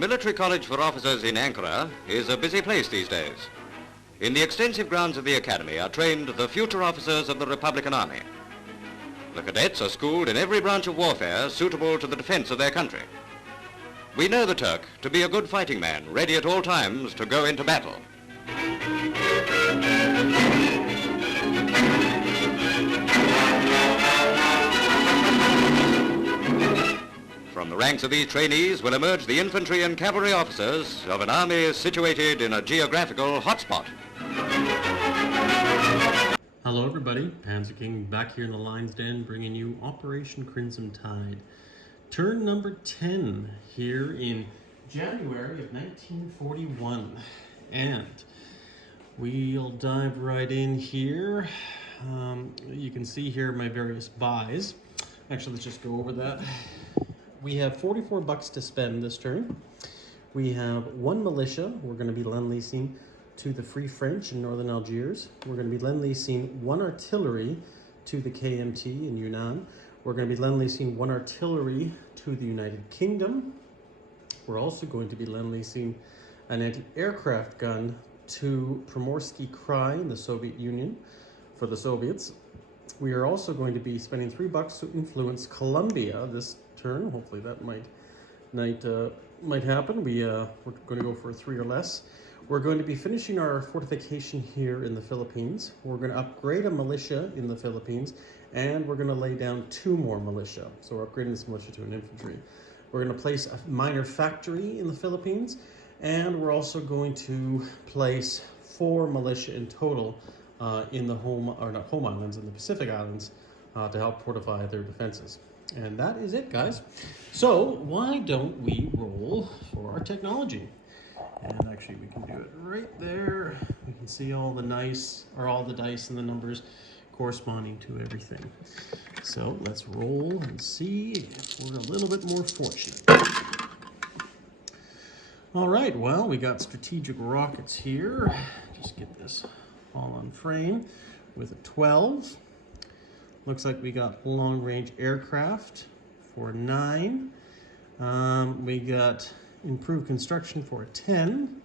military college for officers in Ankara is a busy place these days. In the extensive grounds of the academy are trained the future officers of the Republican Army. The cadets are schooled in every branch of warfare suitable to the defense of their country. We know the Turk to be a good fighting man, ready at all times to go into battle. From the ranks of these trainees will emerge the infantry and cavalry officers of an army situated in a geographical hotspot. Hello everybody, Panzer King back here in the Lion's Den bringing you Operation Crimson Tide. Turn number 10 here in January of 1941. And we'll dive right in here. You can see here my various buys. Actually, let's just go over that. We have 44 bucks to spend this turn. We have one militia we're going to be lend-leasing to the Free French in northern Algiers. We're going to be lend-leasing one artillery to the KMT in Yunnan. We're going to be lend-leasing one artillery to the United Kingdom. We're also going to be lend-leasing an anti-aircraft gun to Primorsky Krai in the Soviet Union for the Soviets. We are also going to be spending $3 to influence Colombia this turn. Hopefully that might happen. We're going to go for a 3 or less. We're going to be finishing our fortification here in the Philippines. We're going to upgrade a militia in the Philippines, and we're going to lay down 2 more militia. So we're upgrading this militia to an infantry. We're going to place a minor factory in the Philippines, and we're also going to place 4 militia in total in the home islands, in the Pacific Islands, to help fortify their defenses. And that is it, guys. So why don't we roll for our technology? And actually we can do it right there. We can see all the dice and the numbers corresponding to everything. So let's roll and see if we're a little bit more fortunate. All right, well, we got strategic rockets here. Just get this all on frame with a 12. Looks like we got long-range aircraft for 9. We got improved construction for a 10.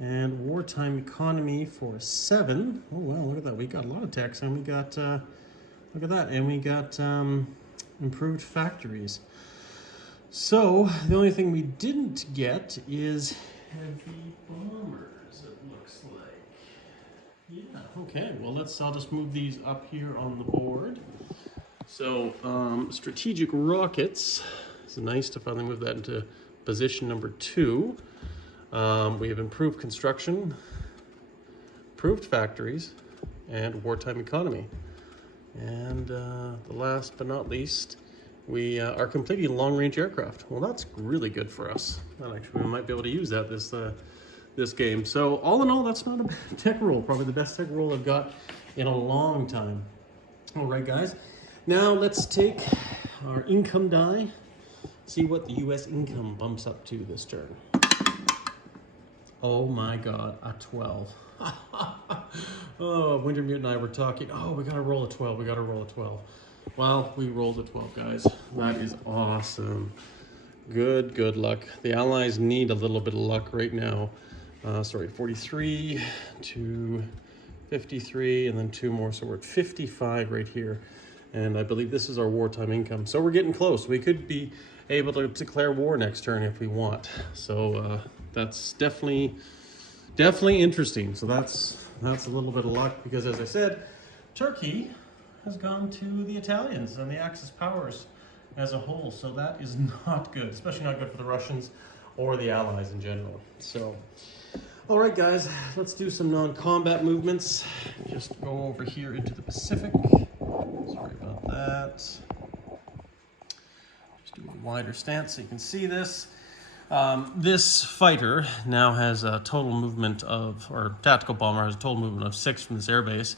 And wartime economy for a 7. Oh, wow, look at that. We got a lot of techs, and we got, look at that. And we got improved factories. So, the only thing we didn't get is heavy bombers, it looks like. Yeah, okay, well I'll just move these up here on the board. So, strategic rockets, it's nice to finally move that into position number 2. We have improved construction, improved factories, and wartime economy. And the last but not least, we are completing long-range aircraft. Well, that's really good for us. Well, actually, we might be able to use that this game. So all in all, that's not a bad tech roll. Probably the best tech roll I've got in a long time. All right, guys. Now let's take our income die, see what the U.S. income bumps up to this turn. Oh my God, a 12. Oh, Winter Mute and I were talking. Oh, we gotta roll a 12. We gotta roll a 12. Well, we rolled a 12, guys. That is awesome. Good luck. The Allies need a little bit of luck right now. 43 to 53, and then 2 more. So we're at 55 right here. And I believe this is our wartime income. So we're getting close. We could be able to declare war next turn if we want. So that's definitely interesting. So that's a little bit of luck, because as I said, Turkey has gone to the Italians and the Axis powers as a whole. So that is not good, especially not good for the Russians or the Allies in general. So, all right, guys, let's do some non-combat movements. Just go over here into the Pacific. Sorry about that. Just do a wider stance so you can see this. This fighter now has a total movement of, or tactical bomber has a total movement of 6 from this airbase.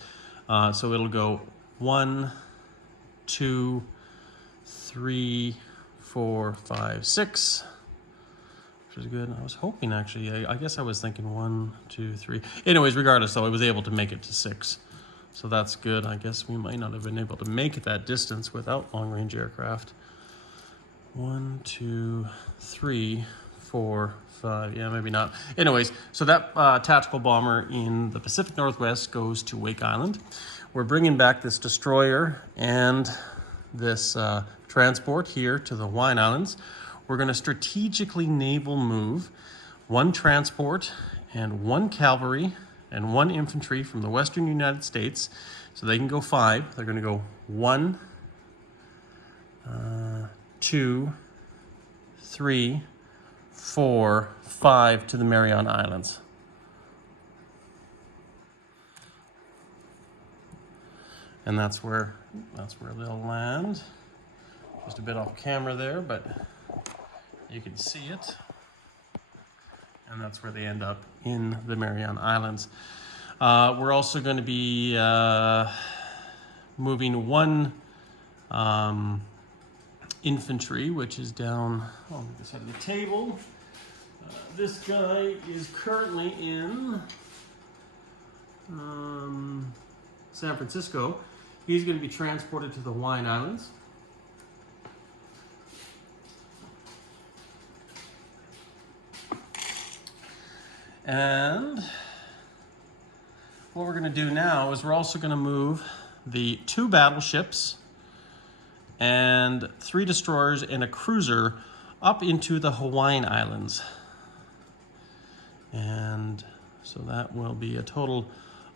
So it'll go 1, 2, 3, 4, 5, 6, which is good. I was hoping actually, I guess I was thinking 1, 2, 3. Anyways, regardless though, I was able to make it to 6. So that's good. I guess we might not have been able to make it that distance without long-range aircraft. 1, 2, 3, 4, 5, yeah, maybe not. Anyways, so that tactical bomber in the Pacific Northwest goes to Wake Island. We're bringing back this destroyer and this transport here to the Hawaiian Islands. We're going to strategically naval move 1 transport and 1 cavalry and 1 infantry from the western United States. So they can go 5. They're going to go 1, 2, 3, 4, 5 to the Mariana Islands. And that's where they'll land. Just a bit off camera there, but you can see it. And that's where they end up, in the Mariana Islands. We're also going to be moving 1 infantry, which is down on the side of the table. This guy is currently in San Francisco. He's going to be transported to the Hawaiian Islands. And what we're going to do now is we're also going to move the 2 battleships and 3 destroyers and a cruiser up into the Hawaiian Islands. And so that will be a total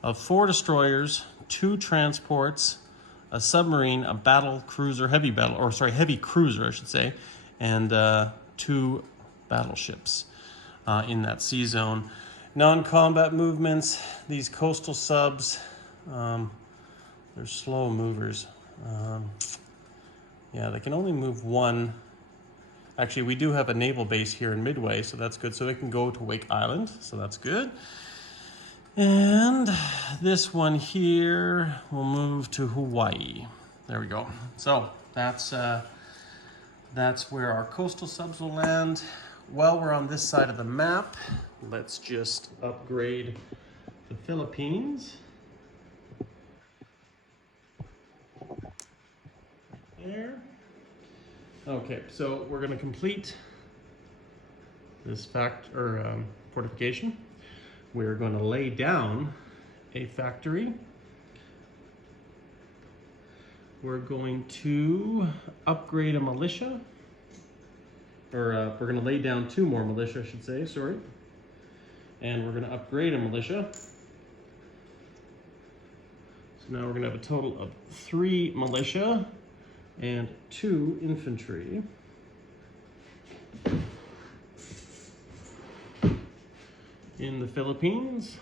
of 4 destroyers, 2 transports, a submarine, a heavy cruiser, I should say, and 2 battleships in that sea zone. Non-combat movements, these coastal subs, they're slow movers. Yeah, they can only move 1. Actually, we do have a naval base here in Midway, so that's good. So they can go to Wake Island, so that's good. And this one here will move to Hawaii. There we go. So that's where our coastal subs will land. While we're on this side of the map, let's just upgrade the Philippines. There. Okay, so we're going to complete this fortification. We're going to lay down a factory. We're going to upgrade a militia. We're going to lay down 2 more militia, I should say, sorry. And we're going to upgrade a militia. So now we're going to have a total of 3 militia and 2 infantry. In the Philippines.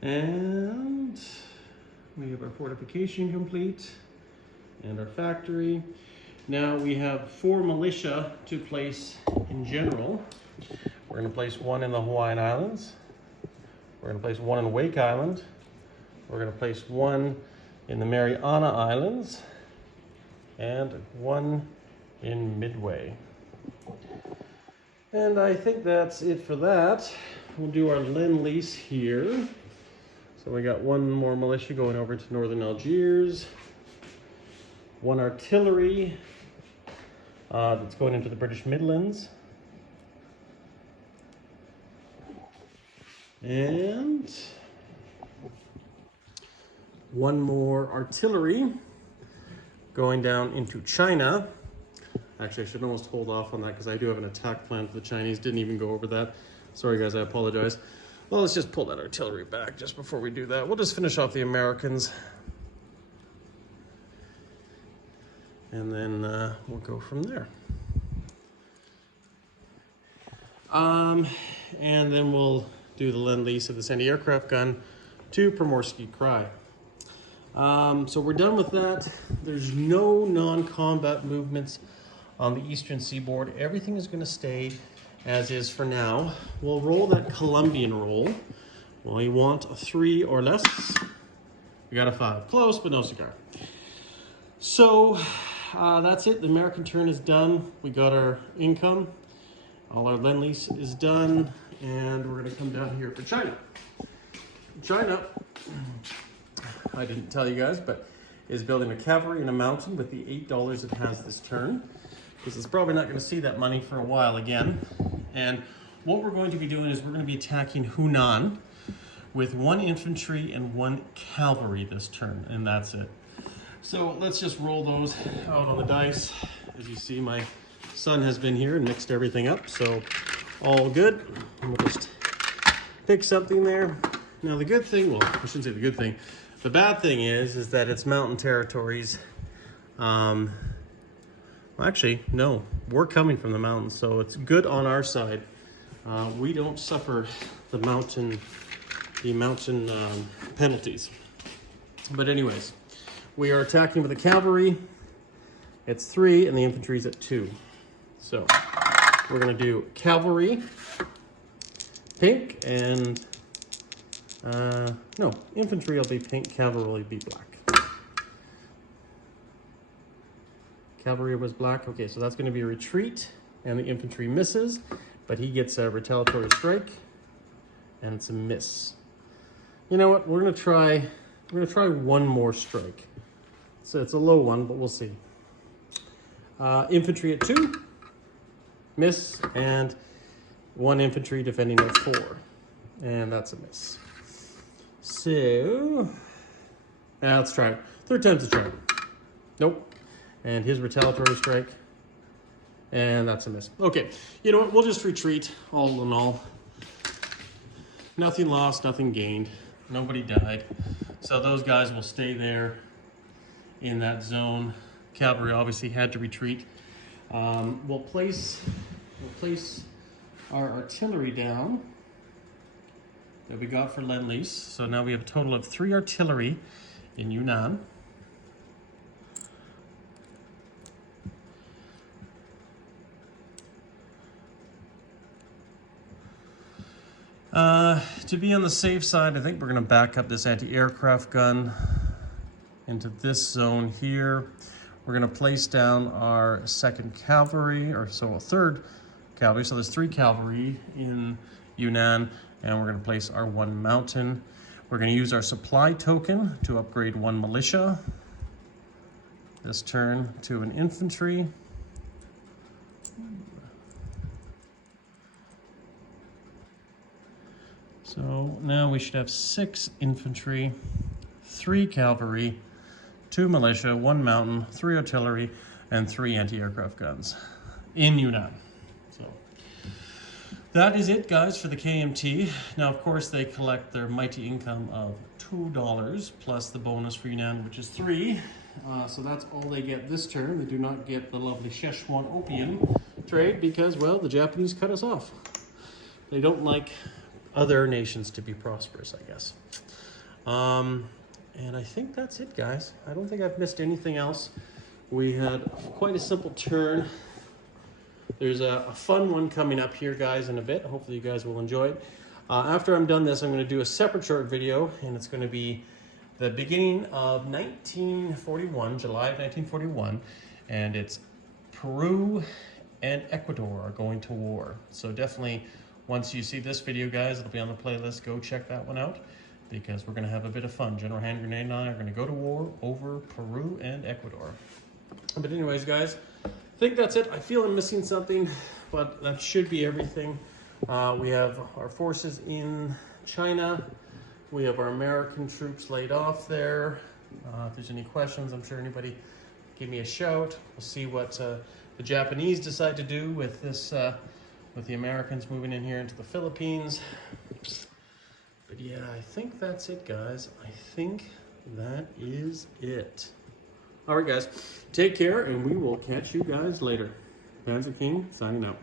And we have our fortification complete and our factory. Now we have 4 militia to place in general. We're going to place 1 in the Hawaiian Islands. We're going to place 1 in Wake Island. We're going to place 1 in the Mariana Islands and 1 in Midway. And I think that's it for that. We'll do our Lend-Lease here. So we got 1 more militia going over to northern Algiers. 1 artillery that's going into the British Midlands. And 1 more artillery going down into China. Actually, I should almost hold off on that because I do have an attack plan for the Chinese. Didn't even go over that. Sorry guys, I apologize. Well, let's just pull that artillery back just before we do that. We'll just finish off the Americans. And then we'll go from there. And then we'll do the Lend-Lease of this anti-aircraft gun to Primorsky Krai. So we're done with that. There's no non-combat movements on the eastern seaboard. Everything is going to stay as is for now. We'll roll that Colombian roll. We want a 3 or less. We got a 5. Close, but no cigar. So that's it. The American turn is done. We got our income. All our Lend-Lease is done. And we're going to come down here for China. China, I didn't tell you guys, but is building a cavalry in a mountain with the $8 it has this turn. because it's probably not going to see that money for a while again. And what we're going to be doing is we're going to be attacking Hunan with 1 infantry and 1 cavalry this turn, and that's it. So let's just roll those out on the dice. As you see, my son has been here and mixed everything up, so all good. And we'll just pick something there. Now the good thing, well, I shouldn't say the good thing. The bad thing is that it's mountain territories. Well, actually, no, we're coming from the mountains, so it's good on our side. We don't suffer the mountain penalties. But anyways, we are attacking with the cavalry. It's 3 and the infantry's at 2. So we're gonna do cavalry, pink, and no, infantry will be pink, cavalry will be black. Cavalry was black. Okay, so that's gonna be a retreat, and the infantry misses, but he gets a retaliatory strike, and it's a miss. You know what? We're gonna try 1 more strike. So it's a low one, but we'll see. Infantry at 2, miss, and 1 infantry defending at 4, and that's a miss. So let's try it. 3rd time's a charm. Nope. And his retaliatory strike, and that's a miss. Okay, you know what? We'll just retreat. All in all, nothing lost, nothing gained. Nobody died. So those guys will stay there in that zone. Cavalry obviously had to retreat. We'll place our artillery down that we got for Lend-Lease. So now we have a total of 3 artillery in Yunnan. To be on the safe side, I think we're going to back up this anti-aircraft gun into this zone here. We're going to place down our 2nd cavalry, or so a 3rd cavalry. So there's 3 cavalry in Yunnan, and we're going to place our 1 mountain. We're going to use our supply token to upgrade 1 militia this turn to an infantry. So now we should have 6 infantry, 3 cavalry, 2 militia, 1 mountain, 3 artillery, and 3 anti-aircraft guns in Yunnan. So that is it, guys, for the KMT. Now, of course, they collect their mighty income of $2 plus the bonus for Yunnan, which is 3. So that's all they get this turn. They do not get the lovely Szechuan opium trade because, well, the Japanese cut us off. They don't like other nations to be prosperous, I guess. And I think that's it, guys. I don't think I've missed anything else. We had quite a simple turn. There's a fun one coming up here, guys, in a bit. Hopefully you guys will enjoy it. After I'm done this, I'm going to do a separate short video, and it's going to be the beginning of 1941, July of 1941, and it's Peru and Ecuador are going to war. So definitely, once you see this video, guys, it'll be on the playlist. Go check that one out because we're going to have a bit of fun. General Hand Grenade and I are going to go to war over Peru and Ecuador. But anyways, guys, I think that's it. I feel I'm missing something, but that should be everything. We have our forces in China. We have our American troops laid off there. If there's any questions, I'm sure anybody give me a shout. We'll see what the Japanese decide to do with this, with the Americans moving in here into the Philippines. But yeah, I think that's it, guys. I think that is it. All right, guys, take care, and we will catch you guys later. Panzer King signing out.